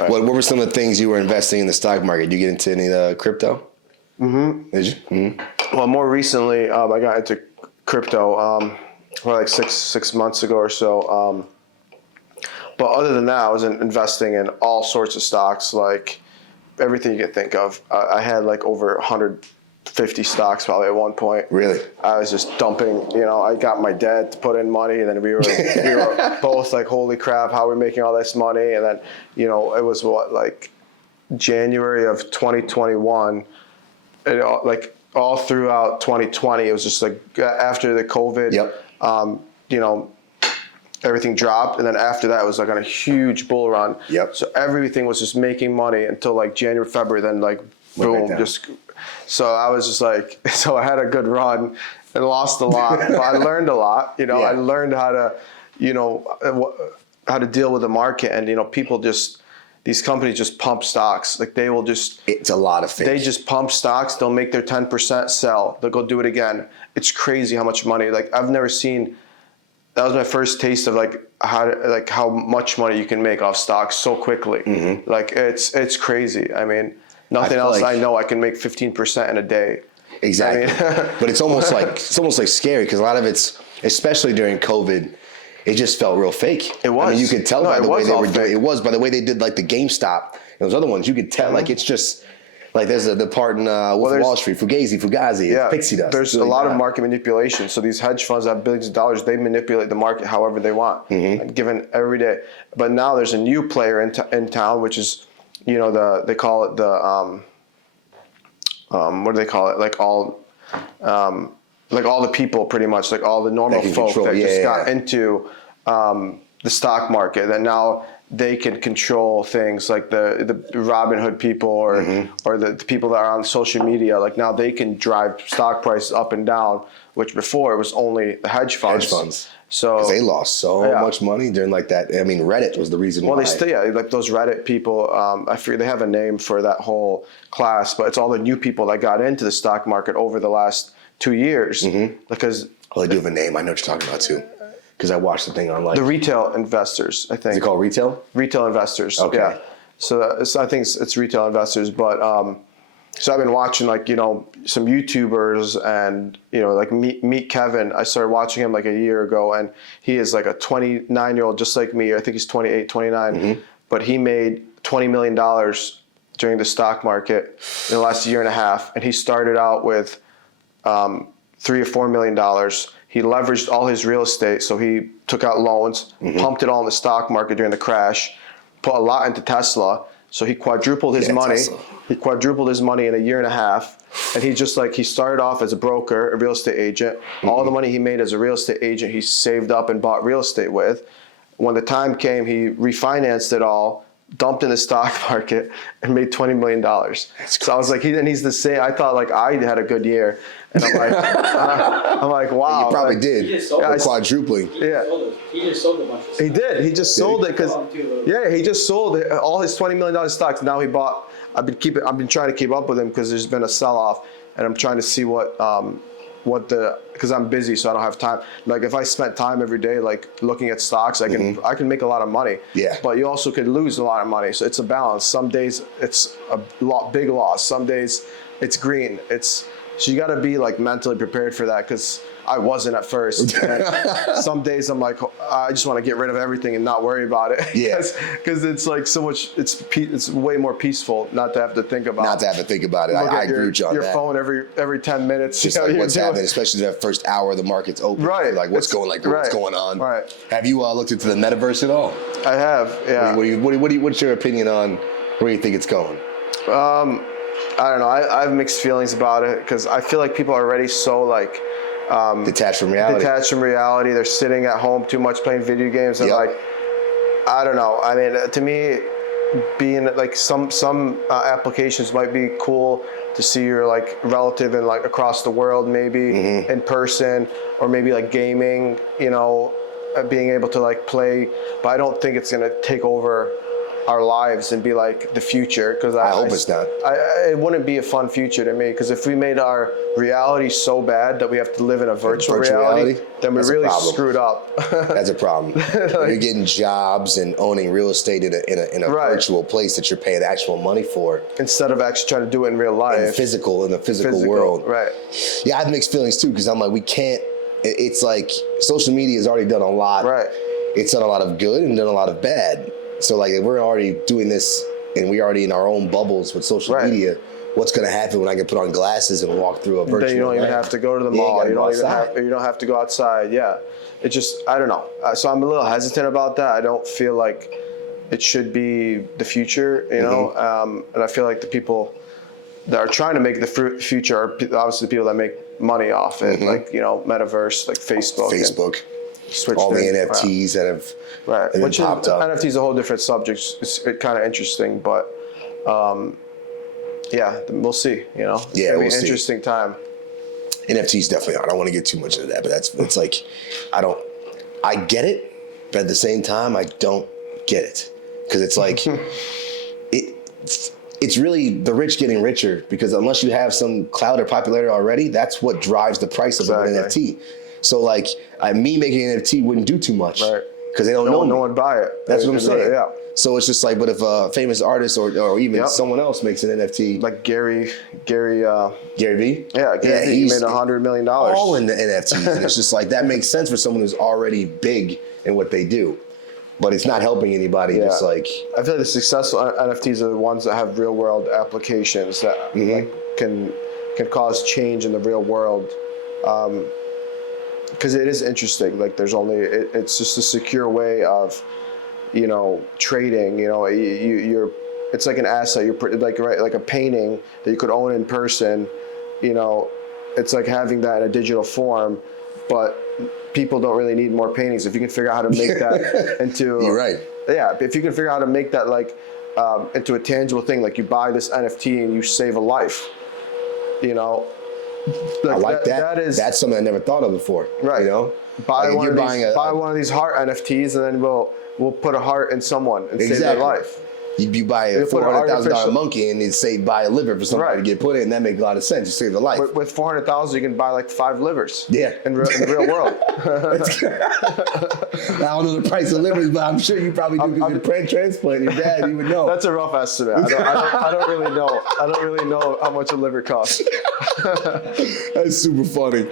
Right. What were some of the things you were investing in the stock market? Did you get into any of the crypto? Mm-hmm. Did you? Mm-hmm. Well, more recently, I got into crypto like six months ago or so. But other than that, I was investing in all sorts of stocks, like everything you can think of. I had like over 150 stocks probably at one point. Really? I was just dumping, I got my dad to put in money, and then we were both like, holy crap, how are we making all this money? And then, it was like January of 2021, like all throughout 2020, it was just like after the COVID, Yep. Everything dropped, and then after that it was like on a huge bull run. Yep. So everything was just making money until like January, February, then like boom, so I was just like, so I had a good run and lost a lot, but I learned a lot. I learned how to, how to deal with the market, and people just, these companies just pump stocks. Like they will just, it's a lot of things. They just pump stocks. They'll make their 10%, sell. They'll go do it again. It's crazy how much money. Like I've never seen. That was my first taste of how much money you can make off stocks so quickly. Mm-hmm. Like it's crazy. I mean, nothing else I know I can make 15% in a day. Exactly. But it's almost like scary, because a lot of it's, especially during COVID, it just felt real fake. It was. I mean, you could tell by the way they were doing it. It was by the way they did like the GameStop and those other ones. You could tell, mm-hmm. like it's just like there's the part in Wall Street, Fugazi, yeah, pixie dust. There's really a lot of market manipulation. So these hedge funds that have billions of dollars, they manipulate the market however they want, mm-hmm. given every day. But now there's a new player in town, which is, they call it the what do they call it? Like all the people, pretty much, like all the normal folk that just got into the stock market, and now they can control things like the Robinhood people or mm-hmm. or the people that are on social media. Like now they can drive stock prices up and down, which before it was only the hedge funds. So 'cause they lost so much money during like that. I mean, Reddit was the reason why. Well, they still, like those Reddit people, I forget, they have a name for that whole class, but it's all the new people that got into the stock market over the last 2 years. Mm-hmm. Because they do have a name. I know what you're talking about too, because I watched the thing online. The retail investors, I think. Is it called retail? Retail investors. Okay. Yeah. So I think it's retail investors, but so I've been watching some YouTubers and like Meet Kevin. I started watching him like a year ago, and he is like a 29-year-old just like me. I think he's 28, 29, mm-hmm. but he made $20 million during the stock market in the last year and a half, and he started out with $3 or $4 million. He leveraged all his real estate, so he took out loans, mm-hmm. pumped it all in the stock market during the crash, put a lot into Tesla. So he quadrupled his money. Tesla. He quadrupled his money in a year and a half. And he started off as a broker, a real estate agent. Mm-hmm. All the money he made as a real estate agent, he saved up and bought real estate with. When the time came, he refinanced it all, dumped in the stock market, and made $20 million. So I was like, he's the same. I thought like I had a good year. And I'm like, wow. You probably did. Quadrupling. Yeah. He just sold a bunch of stuff. He did. He just sold it because, he just sold all his $20 million stocks. Now he bought. I've been trying to keep up with him because there's been a sell-off, and I'm trying to see because I'm busy, so I don't have time. Like if I spent time every day like looking at stocks, I can make a lot of money. Yeah. But you also could lose a lot of money. So it's a balance. Some days it's a big loss. Some days it's green. So you got to be like mentally prepared for that, because I wasn't at first. Some days I'm like, I just want to get rid of everything and not worry about it. Yeah. Because it's like so much. It's way more peaceful not to have to think about. Not to have to think about it. I agree with you on your that. phone every 10 minutes. Just like what's happening, especially that first hour the market's open. Right. Like what's going on. Right. Have you looked into the Metaverse at all? I have. Yeah. What's your opinion on where you think it's going? I don't know. I have mixed feelings about it, because I feel like people are already so like detached from reality. They're sitting at home too much playing video games, and like I don't know. I mean, to me, being like some applications might be cool to see your like relative in like across the world, maybe in person, or maybe like gaming. Being able to like play, but I don't think it's gonna take over our lives and be like the future, because I hope it's not. It wouldn't be a fun future to me, because if we made our reality so bad that we have to live in a virtual reality, then we really screwed up. That's a problem. You're getting jobs and owning real estate in a virtual place that you're paying actual money for, instead of actually trying to do it in real life, in the physical world. Right. Yeah, I have mixed feelings too, because I'm like, we can't. It's like social media has already done a lot. Right. It's done a lot of good and done a lot of bad. So like, if we're already doing this and we're already in our own bubbles with social media, what's going to happen when I can put on glasses and walk through a virtual? Then you don't even have to go to the mall. You don't have to go outside. Yeah, it just, I don't know. So I'm a little hesitant about that. I don't feel like it should be the future, you know. And I feel like the people that are trying to make the future are obviously the people that make money off it, like, you know, Metaverse, like Facebook. All the NFTs that have which popped up. NFT is a whole different subject. It's kind of interesting, but yeah, we'll see. You know, yeah, it'll be an interesting time. NFTs definitely are. I don't want to get too much into that, but it's like, I get it, but at the same time, I don't get it, because it's like it's really the rich getting richer, because unless you have some clout or popularity already, that's what drives the price of an NFT. So like, me making an NFT wouldn't do too much, because they don't know me. No one buy it. That's what I'm saying. Yeah. So it's just like, but if a famous artist or even someone else makes an NFT, like Gary V. Yeah, Gary V, he made $100 million. All in the NFTs, and it's just like, that makes sense for someone who's already big in what they do. But it's not helping anybody. Just like, I feel like the successful NFTs are the ones that have real world applications that like, can cause change in the real world. Because it is interesting. Like, there's only it's just a secure way of, you know, trading. You know, you're it's like an asset. You're like like a painting that you could own in person. You know, it's like having that in a digital form, but people don't really need more paintings. If you can figure out how to make that into, you're right. Yeah, if you can figure out how to make that like into a tangible thing, like you buy this NFT and you save a life. You know. I like that. That's something I never thought of before. Right. You know, buy like one of these heart NFTs, and then we'll put a heart in someone and save their life. You buy a $400,000 monkey and you buy a liver for somebody to get put in. That makes a lot of sense. You save the life. With $400,000, you can buy like 5 livers. Yeah, in the real world. I don't know the price of livers, but I'm sure you probably do, because you're a transplant. Your dad, you would know. That's a rough estimate. I don't really know. I don't really know how much a liver costs. That's super funny.